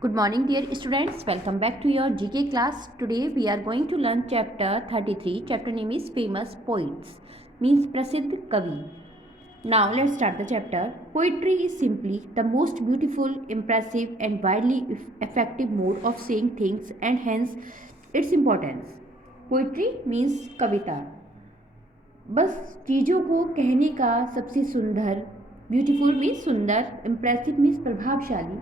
Good morning, dear students. Welcome back to your GK class. Today we are going to learn chapter 33. Chapter name is Famous Poets, means Prasidh Kavi. Now let's start the chapter. Poetry is simply the most beautiful, impressive, and widely effective mode of saying things, and hence its importance. Poetry means कविता. बस चीज़ों को कहने का सबसे सुंदर, beautiful means सुंदर, impressive means प्रभावशाली,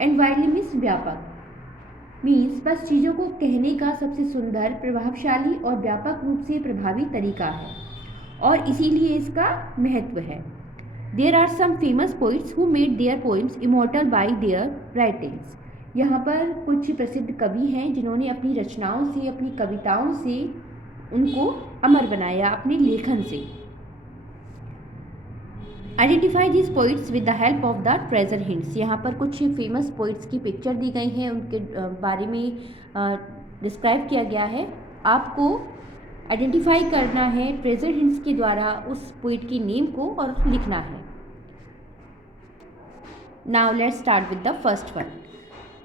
and widely means व्यापक मीन्स बस चीज़ों को कहने का सबसे सुंदर, प्रभावशाली और व्यापक रूप से प्रभावी तरीका है और इसीलिए इसका महत्व है. There are some famous poets who made their poems immortal by their writings. यहाँ पर कुछ प्रसिद्ध कवि हैं जिन्होंने अपनी रचनाओं से, अपनी कविताओं से उनको अमर बनाया अपने लेखन से. Identify this poets with the help of the treasure hints. यहाँ पर कुछ फेमस पोइट्स की पिक्चर दी गई है, उनके बारे में डिस्क्राइब किया गया है. आपको आइडेंटिफाई करना है ट्रेजर हिंट्स के द्वारा उस पोइट की नेम को और लिखना है. Now let's start with the first one.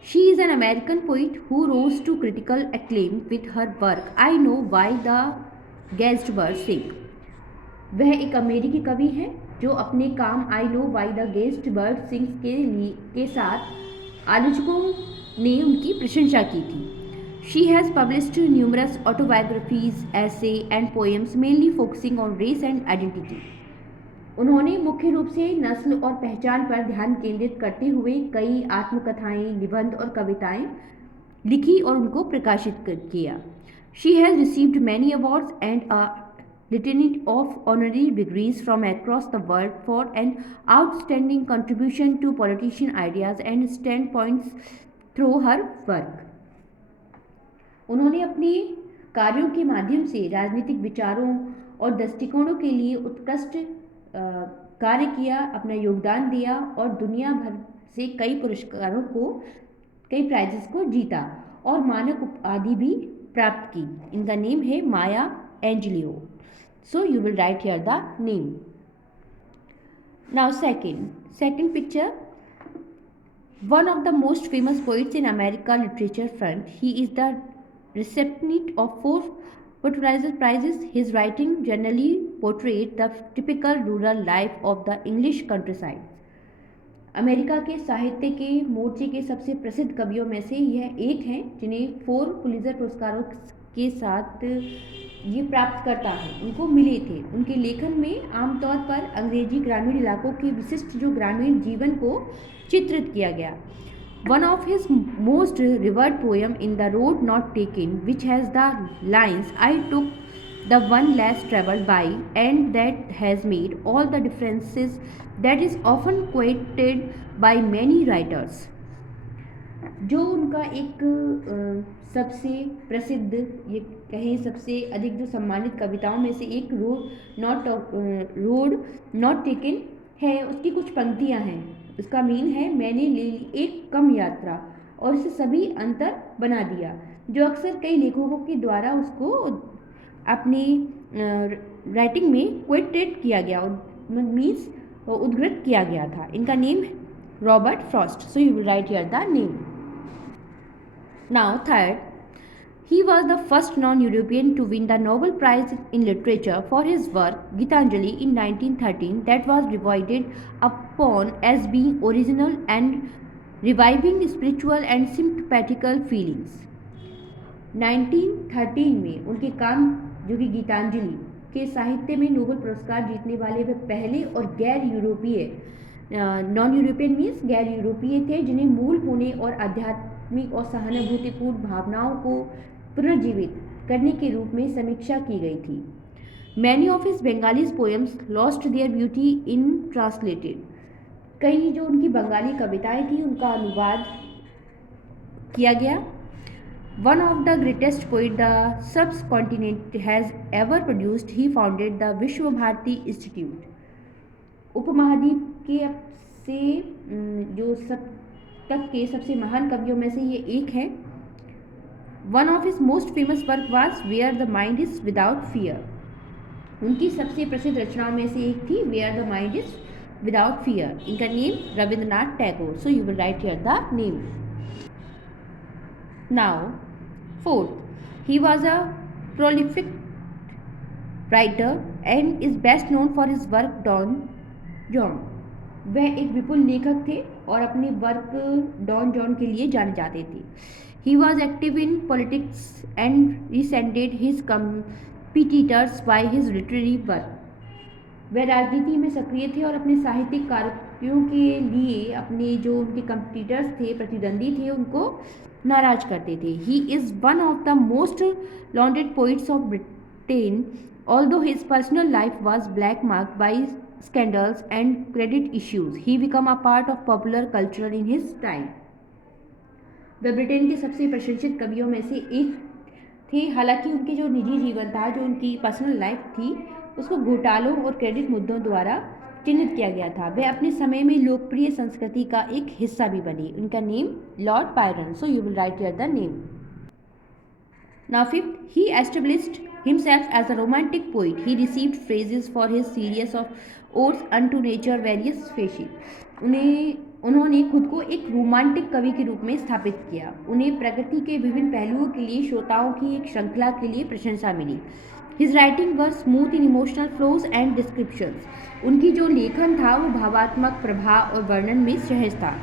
She is an American poet who rose to critical acclaim with her work I know why the caged bird sing. वह एक अमेरिकी कवि है जो अपने काम I know why the caged bird sings के साथ आलोचकों ने उनकी प्रशंसा की थी. She has published numerous autobiographies, essays and poems mainly focusing on race and identity. उन्होंने मुख्य रूप से नस्ल और पहचान पर ध्यान केंद्रित करते हुए कई आत्मकथाएं, निबंध और कविताएं लिखी और उनको प्रकाशित किया. She has received many awards and litany of honorary degrees from across the world for an outstanding contribution to politician ideas and standpoints through her work. उन्होंने अपने कार्यों के माध्यम से राजनीतिक विचारों और दृष्टिकोणों के लिए उत्कृष्ट कार्य किया, अपना योगदान दिया और दुनिया भर से कई पुरस्कारों को, कई प्राइजेस को जीता और मानक उपाधि भी प्राप्त की. इनका नेम है माया एंजेलियो. So you will write here the name. Now second picture. One of the most famous poets in America literature front. He is the recipient of 4 Pulitzer Prizes. His writing generally portrayed the typical rural life of the English countryside. America के साहित्य के मोर्चे के सबसे प्रसिद्ध कवियों में से यह एक हैं जिन्हें 4 पुलित्जर पुरस्कारों के साथ ये प्राप्त करता है, उनको मिले थे. उनके लेखन में आमतौर पर अंग्रेजी ग्रामीण इलाकों के विशिष्ट जो ग्रामीण जीवन को चित्रित किया गया. One of his most revered poem in the road not taken which has the lines I took the one less travelled by and that has made all the differences that is often quoted by many writers. जो उनका एक सबसे प्रसिद्ध, ये कहें सबसे अधिक जो सम्मानित कविताओं में से एक रोड नॉट टेकन है, उसकी कुछ पंक्तियां हैं. उसका मीन है मैंने ले ली एक कम यात्रा और इसे सभी अंतर बना दिया, जो अक्सर कई लेखकों के द्वारा उसको अपनी राइटिंग में क्वेटेड किया गया, मीन्स उद्धृत किया गया था. इनका name Robert Frost. So you will write here the name. Now third, he was the first non-European to win the Nobel Prize in Literature for his work Gitanjali in 1913 that was divided upon as being original and reviving spiritual and sympathetical feelings. 1913 में उनके काम जो कि गीतांजलि के साहित्य में Nobel पुरस्कार जीतने वाले वे पहले और गैर यूरोपीय, नॉन यूरोपियन मीन्स गैर यूरोपीय थे, जिन्हें मूल होने और आध्यात्मिक और सहानुभूतिपूर्ण भावनाओं को पुनर्जीवित करने के रूप में समीक्षा की गई थी. Many of his Bengali poems lost their beauty in translated. कई जो उनकी बंगाली कविताएं थी उनका अनुवाद किया गया. One of the greatest poet the sub continent has ever produced, he founded the विश्व भारती इंस्टीट्यूट. उपमहाद्वीप के से जो सब तक के सबसे महान कवियों में से ये एक है. One of his most famous work was where the mind is without fear. उनकी सबसे प्रसिद्ध रचनाओं में से एक थी where the mind is without fear. इनका name Rabindranath Tagore. So you will write here the name. Now, fourth, he was a prolific writer and is best known for his work Don John. वह एक विपुल लेखक थे और अपने वर्क डॉन जॉन के लिए जाने जाते थे. He was active in politics and resented his competitors by his literary work. वह राजनीति में सक्रिय थे और अपने साहित्यिक कार्यों के लिए अपने जो उनके कंपटीटर्स थे, प्रतिद्वंदी थे, उनको नाराज करते थे. He is one of the most lauded poets of Britain, although his personal life was black marked by scandals and credit issues. He became a part of popular culture in his time. वह Britain के सबसे प्रशंसित कवियों में से एक थे. हालांकि उनके जो निजी जीवन था, जो उनकी पर्सनल लाइफ थी, उसको घोटालों और क्रेडिट मुद्दों द्वारा चिन्हित किया गया था. वह अपने समय में लोकप्रिय संस्कृति का एक हिस्सा भी बने. उनका name Lord Byron. So you will write here the name. Now fifth, he established himself as a romantic poet. He received praises for his series of odes unto nature, various species. उन्होंने खुद को एक romantic कवि के रूप में स्थापित किया. उन्हें प्रकृति के विभिन्न पहलुओं के लिए श्रोताओं की एक श्रृंखला के लिए प्रशंसा मिली. His writing was smooth in emotional flows and descriptions. उनकी जो लेखन था वो भावात्मक प्रभाव और वर्णन में सहज था.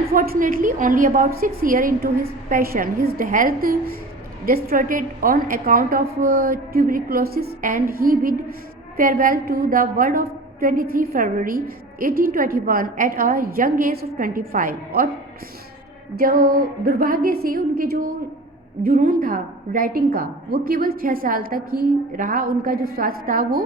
Unfortunately, only about 6 years into his passion, his health deteriorated on account of tuberculosis, and he bid farewell to the world of 23 February 1821 at a young age of 25. और जो दुर्भाग्य से उनके जो जुनून था राइटिंग का, वो केवल 6 साल तक ही रहा. उनका जो स्वास्थ्य था वो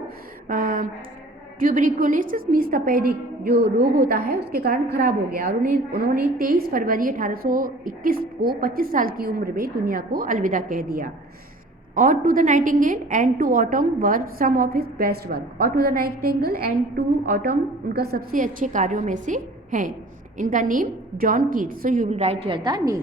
ट्यूबरिकुलोसिस मीन्स तपेदिक जो रोग होता है उसके कारण खराब हो गया और उन्होंने 23 फरवरी 1821 को 25 साल की उम्र में दुनिया को अलविदा कह दिया. और to the nightingale and to autumn were some of his best work. और to the nightingale and to autumn उनका सबसे अच्छे कार्यों में से हैं. इनका name John Keats. So you will write here the name.